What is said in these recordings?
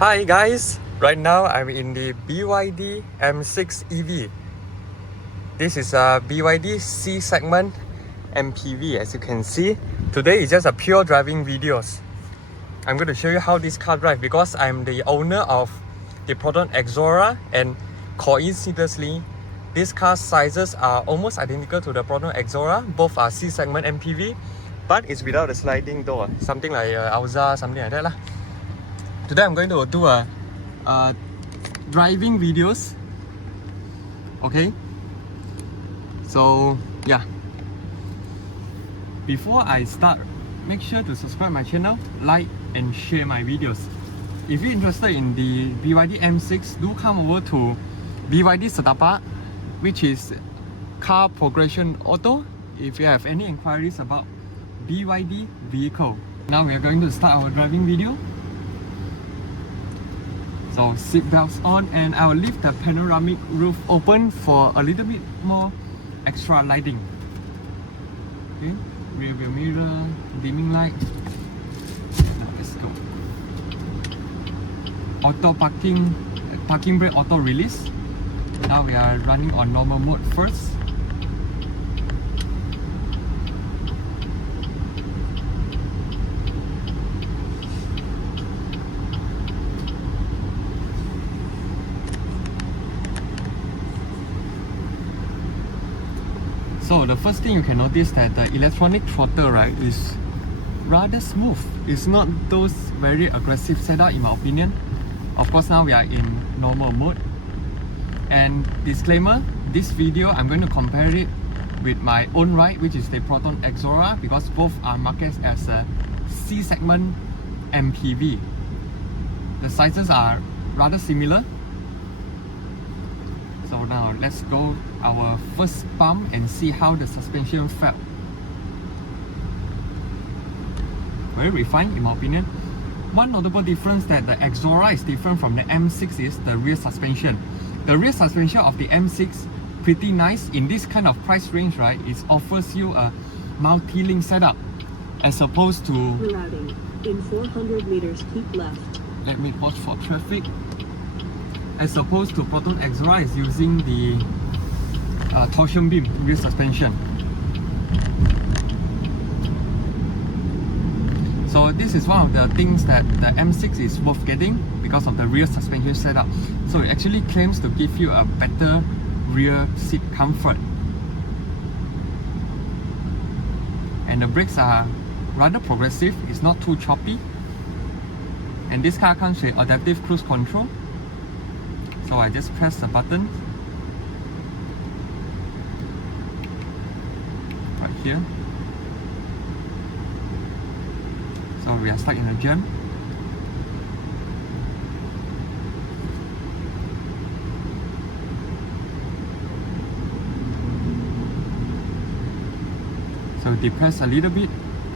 Hi guys, right now I'm in the BYD M6 EV. This is a BYD C segment MPV. As you can see, today is just a pure driving videos. I'm going to show you how this car drives because I'm the owner of the Proton Exora, and coincidentally these car sizes are almost identical to the Proton Exora. Both are C segment MPV, but it's without a sliding door, something like Alza, something like that lah. Today I'm going to do a driving videos. Okay, so yeah, before I start, make sure to subscribe my channel, like and share my videos. If you're interested in the BYD M6, do come over to BYD Setapa, which is Car Progression Auto, if you have any inquiries about BYD vehicle. Now we are going to start our driving video. So seat belts on, and I'll leave the panoramic roof open for a little bit more extra lighting. Okay, rear view mirror, dimming light. Now let's go. Auto parking brake auto release. Now we are running on normal mode first. So the first thing you can notice that the electronic throttle, right, is rather smooth. It's not those very aggressive setup in my opinion. Of course, now we are in normal mode. And disclaimer, this video I'm going to compare it with my own ride, which is the Proton Exora, because both are marketed as a C segment MPV. The sizes are rather similar. So now let's go our first pump and see how the suspension felt. Very refined in my opinion. One notable difference that the Exora is different from the M6 is the rear suspension. The rear suspension of the M6 pretty nice in this kind of price range, right? It offers you a multi-link setup as opposed to rerouting. In 400 meters, keep left. Let me pause for traffic. As opposed to Proton Exora is using the torsion beam rear suspension. So this is one of the things that the M6 is worth getting because of the rear suspension setup. So it actually claims to give you a better rear seat comfort. And the brakes are rather progressive, it's not too choppy. And this car comes with adaptive cruise control. So I just press the button right here. So we are stuck in a jam. So depress a little bit,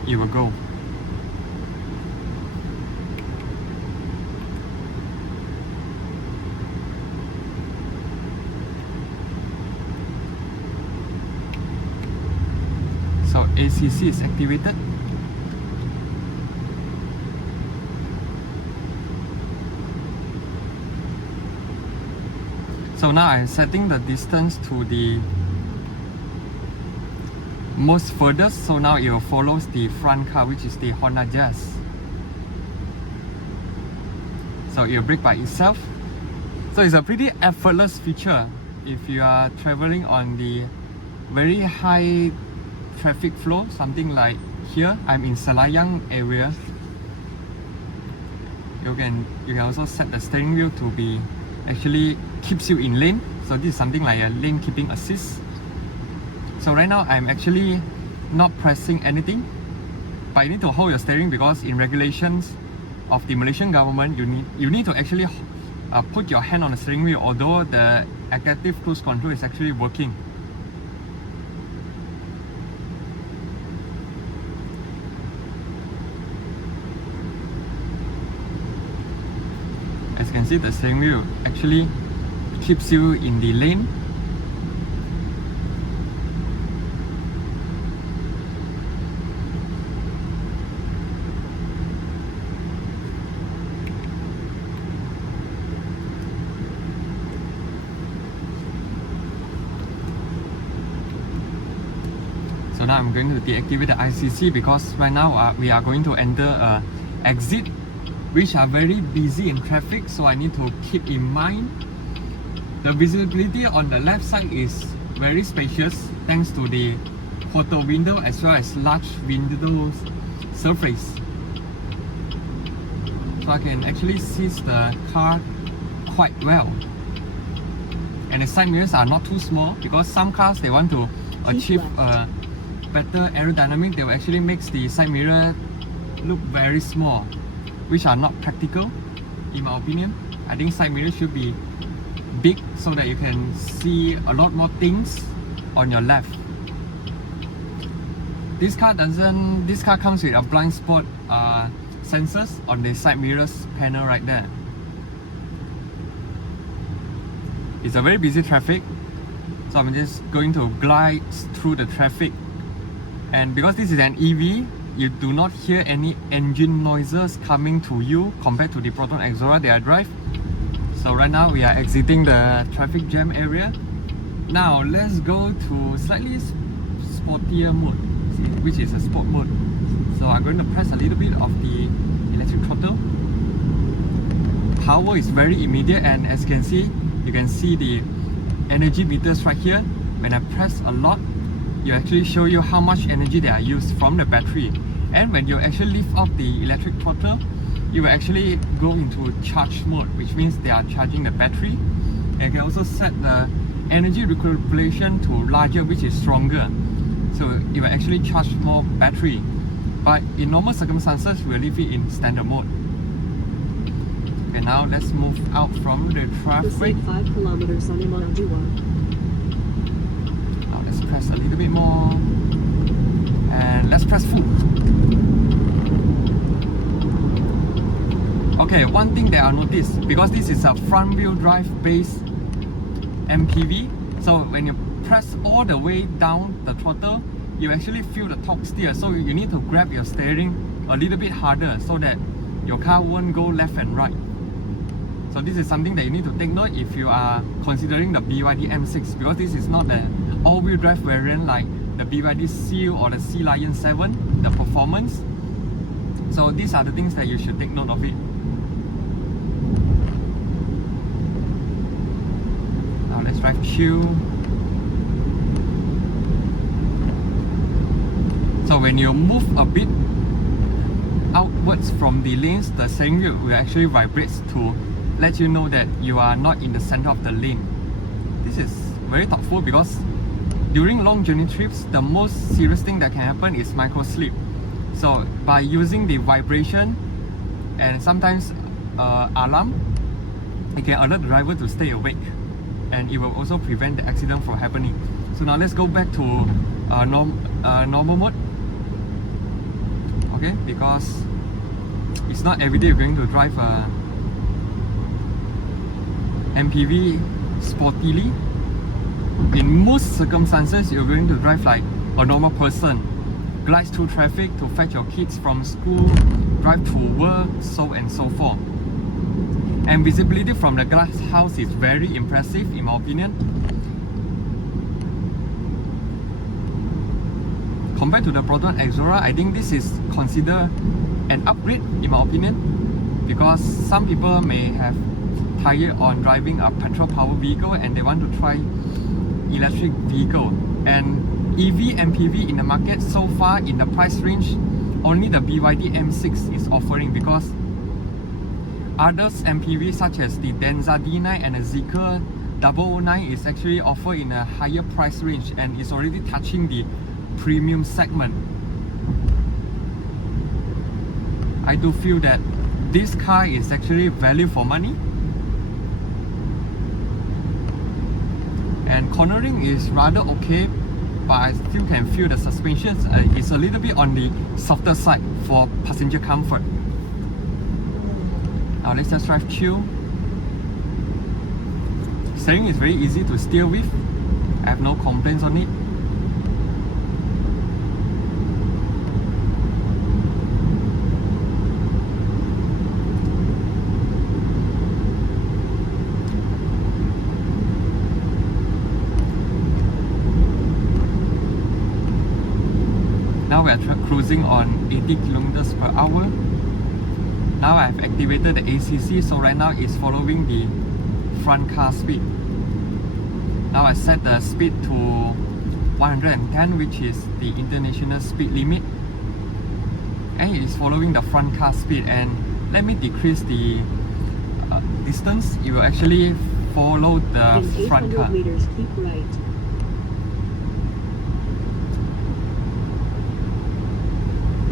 it will go. So ACC is activated. So now I'm setting the distance to the most furthest. So now it will follow the front car, which is the Honda Jazz. So it will brake by itself. So it's a pretty effortless feature if you are traveling on the very high traffic flow, something like here. I'm in Selayang area. You can also set the steering wheel to be actually keeps you in lane. So this is something like a lane keeping assist. So right now I'm actually not pressing anything, but you need to hold your steering because in regulations of the Malaysian government, you need to actually put your hand on the steering wheel, although the adaptive cruise control is actually working. As you can see, the steering wheel actually keeps you in the lane. now I'm going to deactivate the ICC because right now we are going to enter a exit which are very busy in traffic, so I need to keep in mind. The visibility on the left side is very spacious thanks to the photo window as well as large windows surface. So I can actually see the car quite well. And the side mirrors are not too small because some cars they want to achieve a better aerodynamic, they will actually make the side mirror look very small, which are not practical in my opinion. I think side mirror should be big so that you can see a lot more things on your left. This car comes with a blind spot sensors on the side mirrors panel right there. It's a very busy traffic, so I'm just going to glide through the traffic. And because this is an EV, you do not hear any engine noises coming to you compared to the Proton Exora that I drive. So right now we are exiting the traffic jam area. Now let's go to slightly sportier mode, which is a sport mode. So I'm going to press a little bit of the electric throttle. Power is very immediate, and as you can see the energy meters right here. When I press a lot, you actually show you how much energy they are used from the battery. And when you actually lift off the electric throttle, you will actually go into charge mode, which means they are charging the battery. And you can also set the energy recuperatation to larger, which is stronger. So it will actually charge more battery. But in normal circumstances, we'll leave it in standard mode. Okay, now let's move out from the traffic. Proceed 5 kilometers on M1. Now let's press a little bit more. And let's press full. Okay, one thing that I noticed, because this is a front wheel drive based MPV, so when you press all the way down the throttle, you actually feel the torque steer. So you need to grab your steering a little bit harder so that your car won't go left and right. So this is something that you need to take note if you are considering the BYD M6, because this is not the all-wheel drive variant like the BYD Seal or the Sea Lion 7, the performance. So these are the things that you should take note of it. Now let's drive chill. So when you move a bit outwards from the lanes, the steering wheel will actually vibrate to let you know that you are not in the center of the lane. This is very thoughtful because during long journey trips, the most serious thing that can happen is micro sleep. So by using the vibration and sometimes alarm, it can alert the driver to stay awake, and it will also prevent the accident from happening. So now let's go back to normal mode. Okay, because it's not every day you're going to drive a MPV sportily. In most circumstances, you're going to drive like a normal person, glide through traffic to fetch your kids from school, drive to work, so and so forth. And visibility from the glass house is very impressive in my opinion. Compared to the Proton Exora, I think this is considered an upgrade in my opinion, because some people may have tired on driving a petrol powered vehicle and they want to try electric vehicle. And EV MPV in the market so far in the price range, only the BYD M6 is offering, because others MPV such as the Denza D9 and the Zeekr 009 is actually offered in a higher price range and is already touching the premium segment. I do feel that this car is actually value for money. And cornering is rather okay, but I still can feel the suspension is a little bit on the softer side for passenger comfort. Now let's just drive chill. Steering is very easy to steer with. I have no complaints on it. cruising on 80 kilometers per hour. Now I've activated the ACC, so right now it's following the front car speed. Now I set the speed to 110, which is the international speed limit, and it is following the front car speed. And let me decrease the distance. It will actually follow the In front 800 car. meters, keep right.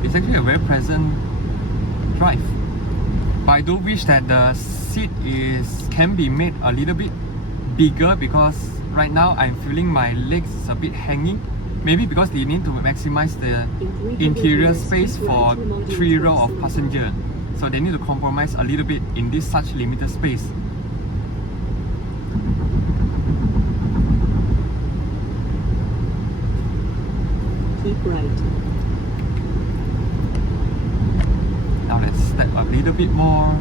It's actually a very pleasant drive. But I do wish that the seat can be made a little bit bigger, because right now I'm feeling my legs a bit hanging. Maybe because they need to maximize the In 300 interior meters, space keep for right to Mountain 3 row Express of Cinema. passenger. So they need to compromise a little bit in this such limited space. Keep right. Now let's step a little bit more.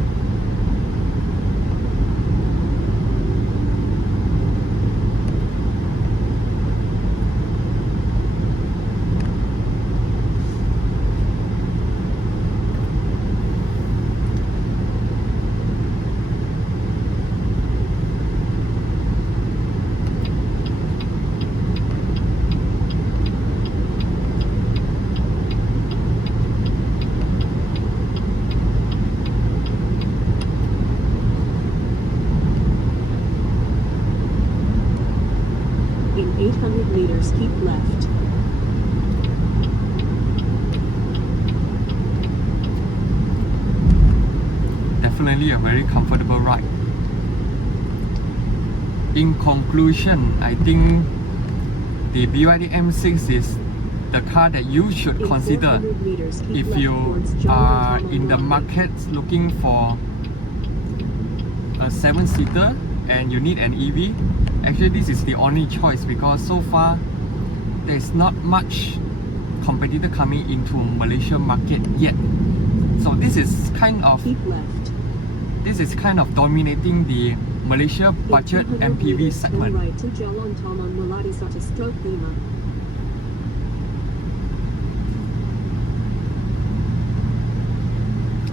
In 800 meters, keep left. Definitely a very comfortable ride. In conclusion, I think the BYD M6 is the car that you should In consider 400 meters, keep if left you towards Jalan are Taman in the Melati. market looking for a 7-seater and you need an EV. Actually, this is the only choice, because so far there's not much competitor coming into Malaysia market yet. So this is kind of Keep left. dominating the Malaysia In budget 200 MPV meters, turn segment. right to Jalan Taman Melati /Stroke 5.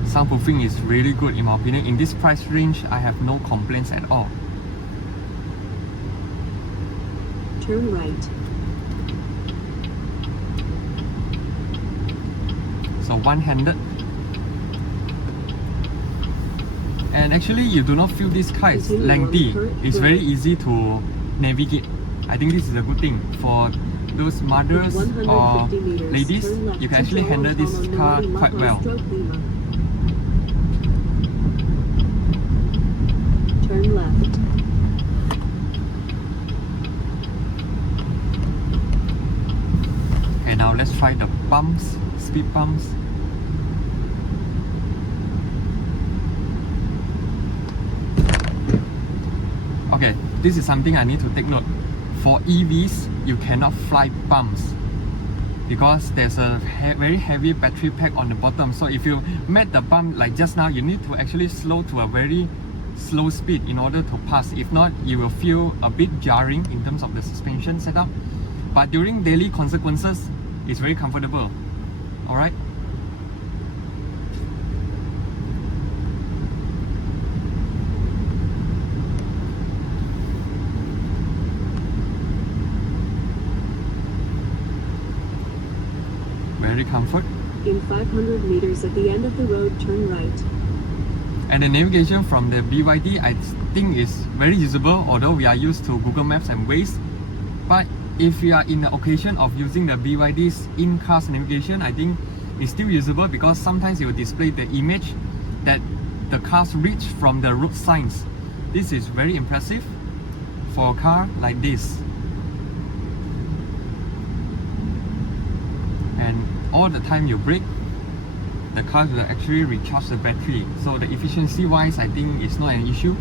Soundproofing is really good in my opinion. In this price range, I have no complaints at all. Turn right. So one-handed. And actually you do not feel this car is Continue lengthy. on current It's road. very easy to navigate. I think this is a good thing for those mothers In or 150 meters, ladies. turn left You can to actually Jalan handle this Taman car Melati quite well. /Stroke 5. Turn left. Okay, now let's try the bumps, speed bumps. Okay, this is something I need to take note. For EVs, you cannot fly bumps because there's a very heavy battery pack on the bottom. So if you met the bump like just now, you need to actually slow to a very slow speed in order to pass. If not, you will feel a bit jarring in terms of the suspension setup. But during daily consequences, it's very comfortable. Alright? Very comfort. In 500 meters at the end of the road, turn right. And the navigation from the BYD, I think is very usable, although we are used to Google Maps and Waze. But if you are in the occasion of using the BYD's in-car navigation, I think it's still usable because sometimes it will display the image that the cars reach from the road signs. This is very impressive for a car like this. And all the time you brake, the car will actually recharge the battery. So the efficiency wise, I think it's not an issue.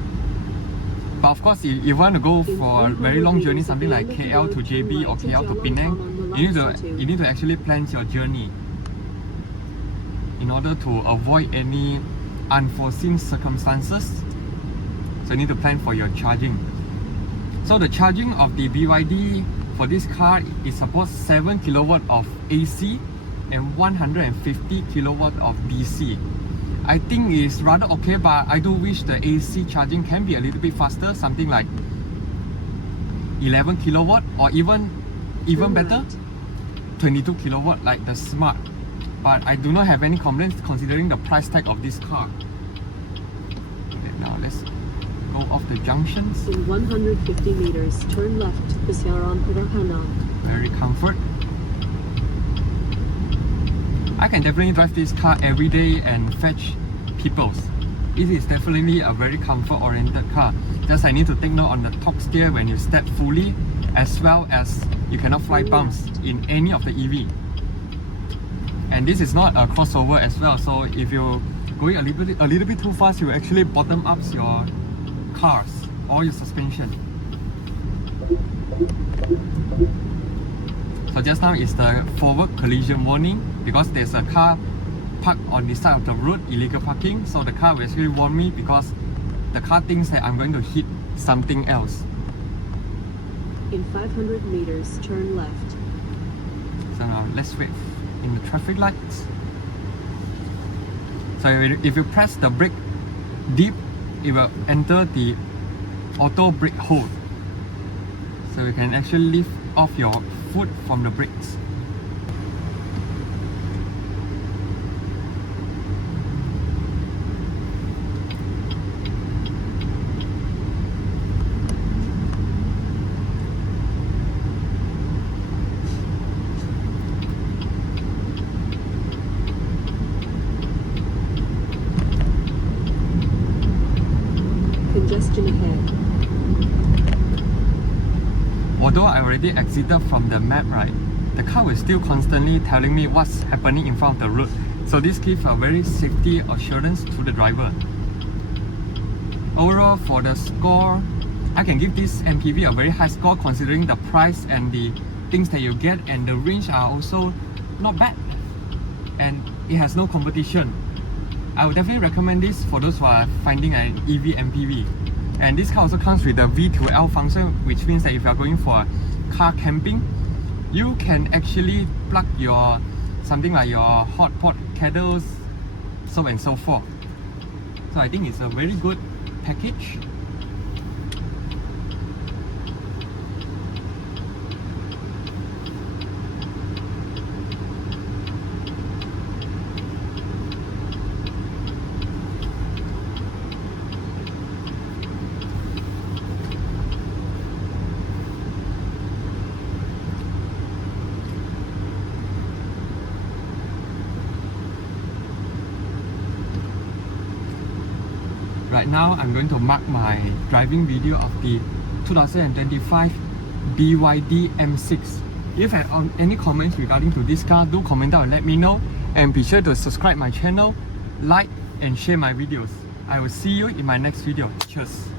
But of course, if you want to go for a very long journey, something like KL to JB or KL to Penang, you need to actually plan your journey in order to avoid any unforeseen circumstances. So you need to plan for your charging. So the charging of the BYD for this car, it supports 7 kilowatt of AC and 150 kilowatt of DC. I think it's rather okay, but I do wish the AC charging can be a little bit faster, something like 11 kilowatt or even better, 22 kilowatt like the Smart. But I do not have any complaints considering the price tag of this car. Okay, now let's go off the junctions. In 150 meters, turn left. Besiaran Purahana. Very comfort. I can definitely drive this car every day and fetch people. It is definitely a very comfort-oriented car. Just I need to take note on the torque steer when you step fully, as well as you cannot fly bumps in any of the EV. And this is not a crossover as well, so if you're going a little bit too fast, you actually bottom up your cars or your suspension. So just now is the forward collision warning because there's a car parked on the side of the road, illegal parking. So the car will actually warn me because the car thinks that I'm going to hit something else. In 500 meters, turn left. So now let's wait in the traffic lights. So if you press the brake deep, it will enter the auto brake hold. So you can actually lift off your foot from the brakes. Congestion ahead. Although I already exited from the map, right, the car was still constantly telling me what's happening in front of the road. So this gives a very safety assurance to the driver. Overall, for the score, I can give this MPV a very high score considering the price and the things that you get, and the range are also not bad. And it has no competition. I would definitely recommend this for those who are finding an EV MPV. And this car also comes with the V2L function, which means that if you are going for car camping, you can actually plug your something like your hot pot kettles, so and so forth. So I think it's a very good package. Right now, I'm going to mark my driving video of the 2025 BYD M6. If you have any comments regarding to this car, do comment down and let me know. And be sure to subscribe my channel, like and share my videos. I will see you in my next video. Cheers!